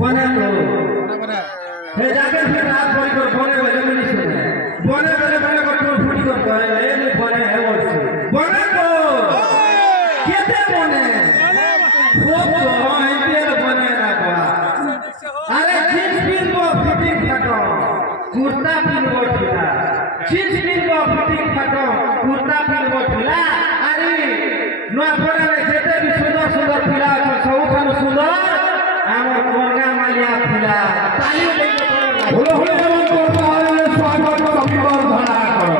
बने तो हे जाके फिर रात भर को बने वाले में नहीं सुने बने वाले बने को टूट फूटी को करे ले नहीं बने है वो बने को कितने बने वो तो इंडियन बने ना बा अरे जींस पिन को फिटिंग फटो कुर्ता पिन को ढीला जींस पिन को फिटिंग फटो कुर्ता पिन को ढीला अरे नया पड़ा में जेते भी सुंदर सुंदर पिला सब खानो सुंदर आमर कोरगा मालिया पिला ताली बोलो बोलो करता है स्वागत अभिमान धरा करो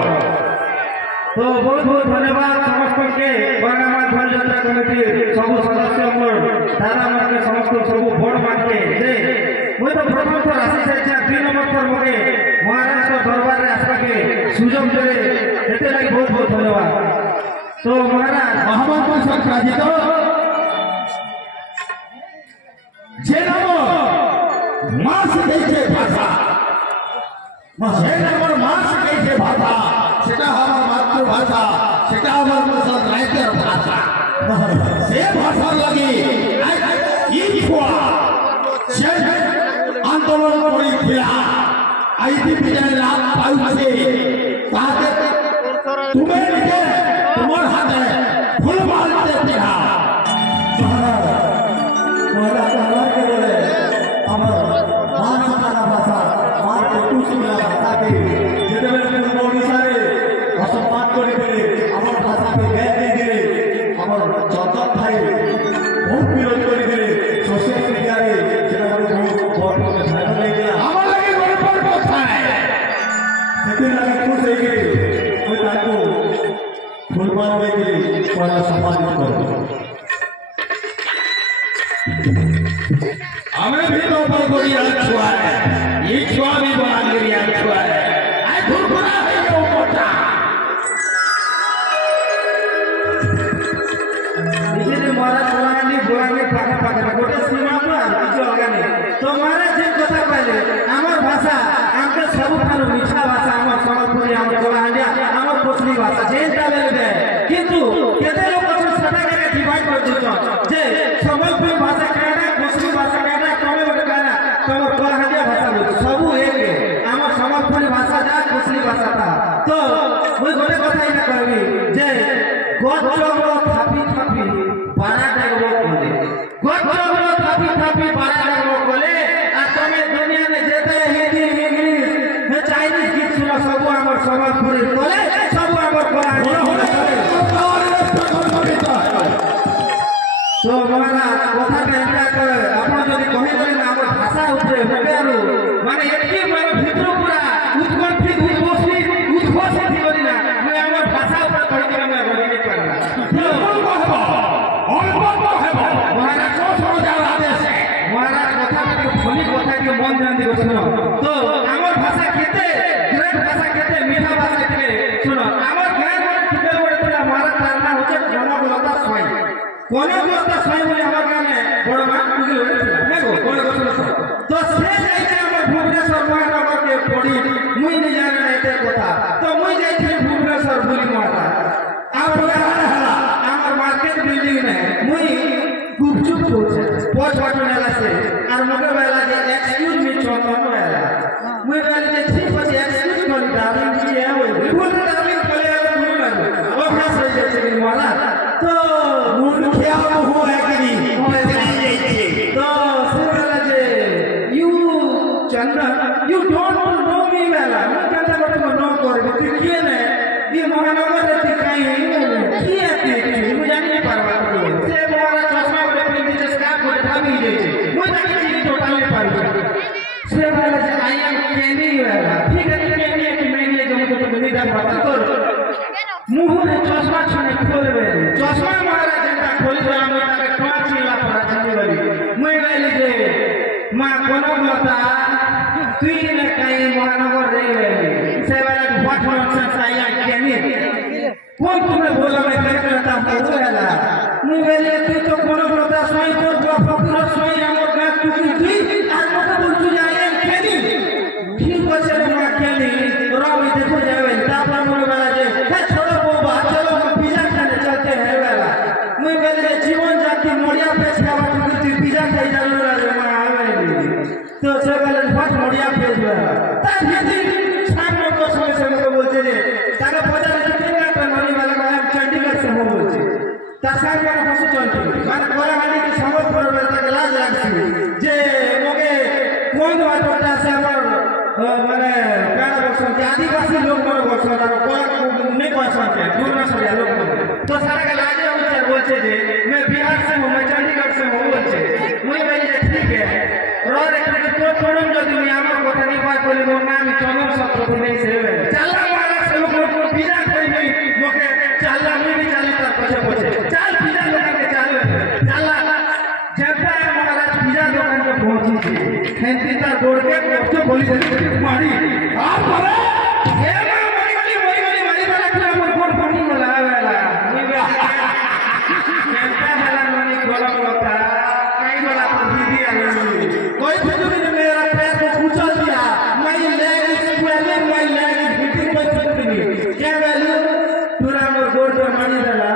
तो बहुत बहुत धन्यवाद समस्त के कोरगा धन यात्रा कमिटी सब सदस्य मोर दादा मन के समस्त सब बड़ मान के जे মই তো প্রথম তো রাশি সাইছা 2 নম্বর পর মগে মহারাষ্ট্র দরবারে আসবাকে সুযোগ দেবে এতে লাগি বহুত বহুত ধন্যবাদ तो महाराज महामंत्र संक्रांत जे नाम मास कैसे भाषा जे नाम मास कैसे भाषा सेटा हमार मातृभाषा सेटा हमार मुसल राइटर भाषा से भाषा लगी ई छुआ से आंदोलन करी थिला आईटी पिजाय लाभ पाउछे ताके तुम्हें लिखे तुम्हारे हाथ है फुल मार देते हैं महाराज हमारे के बोले अमर मान हमारा भाषा मान के तू सुना भाषा के जेते बेले मोदी सारे असम्मान करे बेले अमर भाषा के गैर दे दिले अमर चौथा भाई बहुत विरोध करे दिले सोशल मीडिया रे जेना बहुत बहुत में भाई ले दिया हमार लगे बड़े पर কথা है सेते लगे खुश हो गए कोई ताको फुलमान देके पहला सम्मानित करो हमें भी तो पर कोई छुआ है ये छुआ भी बना गिरिया छुआ है आई फुलपुरा है ये मोटा इसीलिए महाराज पुरानी बुरानी पाका पाका गोटे सीमा पर किछु अलगा नहीं तो महाराज जे कथा पहले हमर भाषा हमके सब खानो मीठा भाषा हमर समझपुरी हमर कोलाहांडिया हमर कोसली भाषा जेटा बेले किंतु केते लोग अपन सटा के डिवाइड कर देछो जे समझपुरी भाषा कहना कोसली भाषा कहना कमे बटे कहना हमर कोलाहांडिया भाषा बोल सब एक हमर समझपुरी भाषा जा कोसली भाषा था तो मुई गोटे कथा इना कहबी जे गोचलो थापी थापी बारा डागबो कोले गोचलो थापी थापी बारा डागबो कोले आ तमे दुनिया में जेते हिंदी इंग्लिश ने चाइनीज गीत सुनो सब हमर समझपुरी कोले सब हमर कोलाहांडिया तो महाराज कथा कहता कर अपन जदी कहि देले ना हमर भाषा उठे होबेरु माने एकी माने भितर पूरा उत्कंठित उद्घोषित थिगोरी ना मैं हमर भाषा ऊपर कहि के मैं बोली नहीं पारला महाराज को छोड़ जाओ आदेश महाराज कथा के फनी कथा के मन ध्यान दियो सुनो तो हमर भाषा केते ग्रेट भाषा केते मीठा भाषा के सुनो हमर ज्ञान मन ठिके बड़े तोला महाराज धारणा होचे जनगलता स्वयं कोने बोलता स्वयं बोले हमार गाने बड़ मान कुगी होले देखो कोने को सुनो तो से जाइते हमर भुवनेश्वर महानगर के पड़ी मुई नहीं जाने नाइते कथा तो मुई जाइते भुवनेश्वर बुली माता अब हला हमर मार्केट बिल्डिंग में मुई गुपचुप होचे पोस्ट वाटो नेला से और मगे वाला जे एक्सक्यूज मी चोटन वाला मुई वाला जे ठीक होचे एक्सक्यूज करी डार्लिंग की है वो फुल डार्लिंग कोले वाला मुई ना अभ्यास हो जाचे कि माला तो मुखिया मुह है कि तो सुरला जे you Chandan you don't know me वाला मैं कहता बटे नो करे तू किए ने ये महानगर रे काई किए तू मुझे जान नहीं पारबा से मोरा चश्मा बटे पिंडी से स्कार्फ बटे भाभी जे मुझे जान नहीं टोटल नहीं पारबा से वाला जे आई एम कैंडी वाला ठीक है कैंडी की मैंने जो मुझे बनी दान बात कर मुंह में चश्मा छने खोलबे चश्मा महाराज जनता खोल दे हम ताके 5 मिला पड़ा चली वाली मैं गली जे मां कोनो मता तुई ने काई महानगर रे से वाला व्हाट नॉनसेंस आई कैनी कौन तुम्हें बोला मैं कर करता हूं बोला मैं गली तू तो कोनो मता सोई तो फकर सोई हमर गात तू तुई আর মত বলছু যে आई एम कैनी ठीक আছে रे मां कैनी राव देखो जावे तापर मोर वाला जे छोड़ो बाबा चलो हम पिज्जा खाने चलते हैं वाला मैं गली जीवन जाती मोड़िया पे खावा तू पिज्जा खाई তো সে বলে ফাট মরিয়া ফেল তার হিন্দি छान को समय से हमको बोलते हैं ताकि पता नहीं चलेगा तो नॉनी वाला का हम चंडीगढ़ से हो बोलते तासार का फसु चंडीगढ़ मान कोरा हानी की समझ पर रहता के लाज लागसी जे मोगे कोन वाटोटा से हमर माने काना बसन के आदिवासी लोग मन बसन और कोरा नहीं बसन के दूर ना सरिया लोग तो सारा के लाज बोलते जे मैं बिहार से हूं मैं चंडीगढ़ से हूं बोलते मुई भाई ठीक है और एक तो छोड़म যদি আমি আমার কথা নি পাই বলি মোর নাম চন্দন সত্রপতি নেই সেবে চাল্লা মারা সে লোক বিনা কই নেই মোকে চাল্লা মুই भी চালি তার পছে পছে চাল বিনা দোকান के চাল চাল্লা যেটা মহারাজ বিনা দোকান के পৌঁছি হেন্তি তার গোড় के কষ্ট বলি মারি আর বলে এ মারি বলা কি মোর গোড় পড়ি বলা বেলা মুই কেনটা বেলা ননি গলা কথা কাই বলা তো দিদি আলো कोई भी ने मेरा पैर को कुचल दिया मैं लेग स्वेलिंग मैं लेग हिटिंग कोई कुछ नहीं क्या वैल्यू पूरा मोर गोड़ पे मानी रहा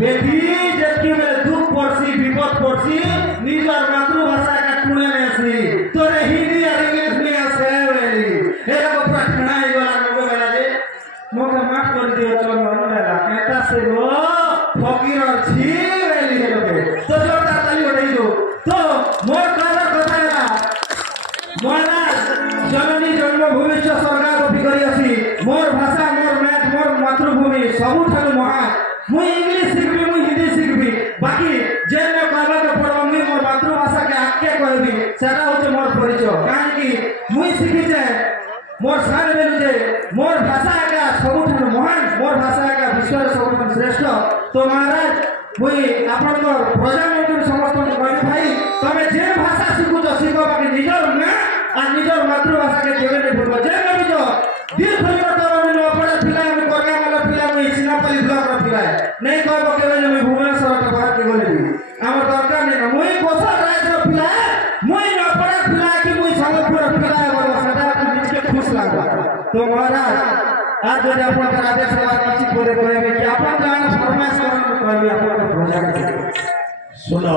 बेबी जबकि मैं दुख पड़सी विपद पड़सी निजर मातृभाषा का टुणे में असली तोरे हिंदी और इंग्लिश में आसे वेली एरा को प्रार्थना ही वाला मोको बेला जे मोके माफ कर दियो चंदन बेला कहता से लो फकीर और छी वेली है लोगे तो जोरदार ताली बजाई दो तो मोर जननी जन्मभूमि स्वर्गा कपी करी मोर भाषा मोर मैथ मोर मातृभूमि सबुठानु महान मुई इंग्लिश शिखबी मुई हिंदी शिखबी बाकी जे मैं कहबा के पड़ो मुई मोर मातृभाषा के आके कहबी सेटा होचे मोर परिचय कारण कि मुई शिखी जे मोर सार बेलु जे मोर भाषा का सबुठानु महान मोर भाषा का विश्व सबुठानु श्रेष्ठ तो महाराज मुई आपनकर प्रजामंत्री समस्त कहबी भाई तमे जे भाषा शिखुछ शिखो बाकी निजर ना আর নিজের মাতৃভাষা কে কেবে নেই ভুলবো যে নবী তো দিল খলিবা তো আমি নপড়া ফিলাই আমি করগা মালা ফিলাই আমি সিনাপালি ব্লক র ফিলাই নেই কইবো কেবে আমি ভুবনেশ্বর কে বাহার কে বলে দিবি আমার দরকার নেই না মুই কোসা রাজ র ফিলাই মুই নপড়া ফিলাই কি মুই সম্বলপুর ফিলাই বড় সেটা আপনি নিজকে খুশ লাগবা তো মহারাজ आज যদি আপনাদের আদেশ হওয়ার কিছু করে কইবে কি আপনার জানা ফরমাইশ করুন কইবে আপনাদের প্রজা सुनो